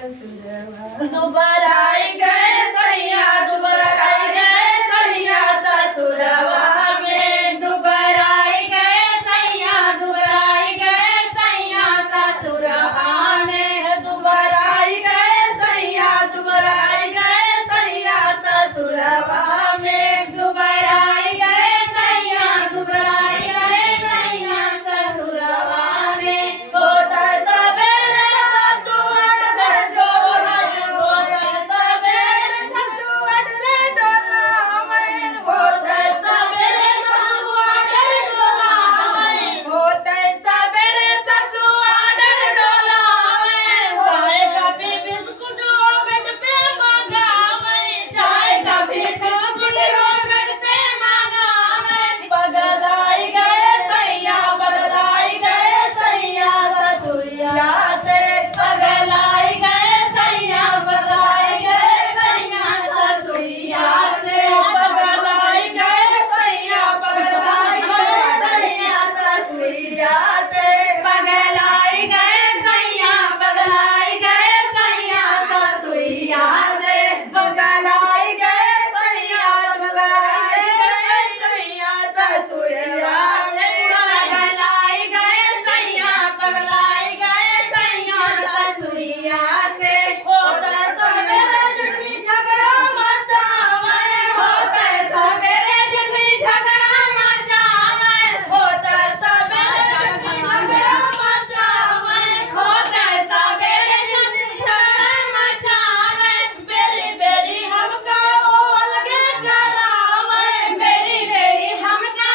ससुरवा दोबारा आई गए सैया दोबारा आई गए सैया ससुरवा में दोबारा आई गए सैया दोबारा आई गए सैया ससुरवा में दोबारा आई गए सैया दोबारा आई गए सैया ससुरवा में दोबारा आई गए सैया दोबारा आई गए सैया ससुरवा में होता सबेरे ससुर दर डोला होता सबेरे ससुर दर डोला में होता सबेरे ससुर दर डोला में होता सबेरे ससुर दर डोला में चाय कॉफी बिस्कुट रोगट पे मांगा में चाय कॉफी बिस्कुट रोगट पे मांगा मैं पगलाई गए सैया पगलाई गए सैया ससुरिया से पगलाई गए सैया पगलाई गए सैया ससुरिया से पगलाई गए सैया पगलाई गए सैया ससुरिया से पगलाई गए सैया पगलाई गए सैया ससुरिया से पगलाई गए सैया पगलाई गए सैया ससुरिया से पगलाई गए सैया पगलाई गए सैया ससुरिया से होता सबेरे झगड़ी झगड़ा मचावे होता सवेरे जगनी झगड़ा मचावे होता सबेरे झगड़ा मचावे होता सवेरे जगनी झगड़ा मचावे बेरी बेरी हमका वो अलगे करावे बेरी बेरी हमका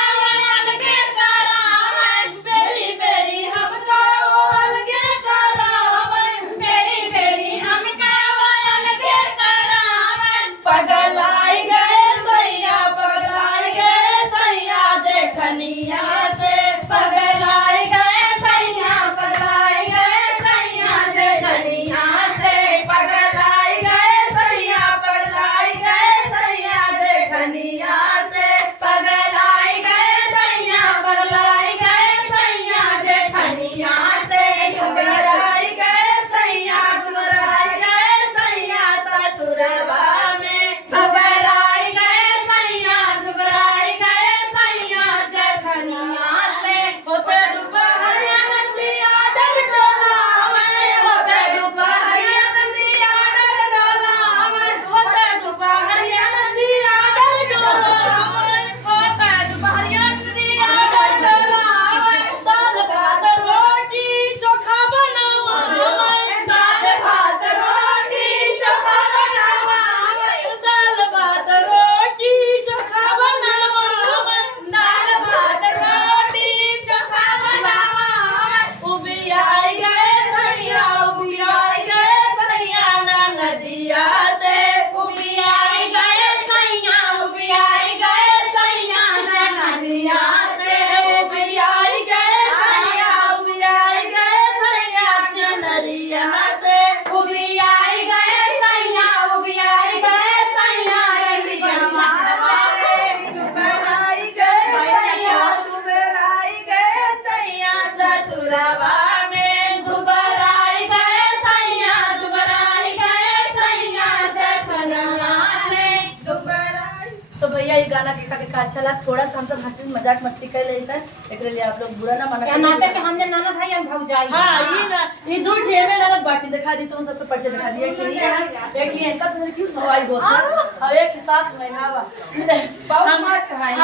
अलगे करावे बेरी बेरी हमका वो अलगे करावे बेरी बेरी हमका अलगे करावे पगलाई गए सैया पगलाई गए सैया जेठनिया से पगलाई गए सैया पगलाई गए सैया जेठनिया से पगलाई गए सैया पगलाई गए सैया जेठनिया से पगलाई गए सैया पगलाई गए सैया जेठनिया से पगलाई गए सैया पगलाई गए सैया ससुरवा में पगलाई गए सैया दुबराई गए सैया जेठनिया से होते दुपहरिया नदिया डर डोलावे होते दुपहरिया नदिया डर डोलावे होते दुपहरिया नदिया डर डोलावे होते दुपहरिया नदिया डर डोलावे दाल भात रोटी चोखा बनावे दाल भात रोटी चोखा बनावे दाल भात रोटी चोखा बनावे दाल भात रोटी चोखा बनावे उबी आई गए सैया उबी आई गए सैया नदिया से उबी आई गए सैया उबी आई गए सैया नदिया से उबी आई गए सैया उबी आई गए सैया चनरिया से उबी आई गए सैया उबी आई गए सैया रंडिया मारवाड़े दुबराई गए सैया दुबराई गए सैया ससुरवा में दुबराई गए सैया दुबराई गए सैया ससुरवा में दुबराई। तो भैया ये गाना के अच्छा लगा, थोड़ा सा हम सब हंसी मजाक मस्ती कर लेते हैं, एकरे लिए आप लोग बुरा ना माना क्या नाटक के हमने नाना भाई हम भौजाई हाँ ये ना ये दो ढेर में अलग बाटी दिखा दी, तुम सबको पर्चे दिखा दिया कि नहीं एक ही ऐसा तुमने क्यों सवाई दोस्त और एक के साथ में हवा बहुत मस्त है।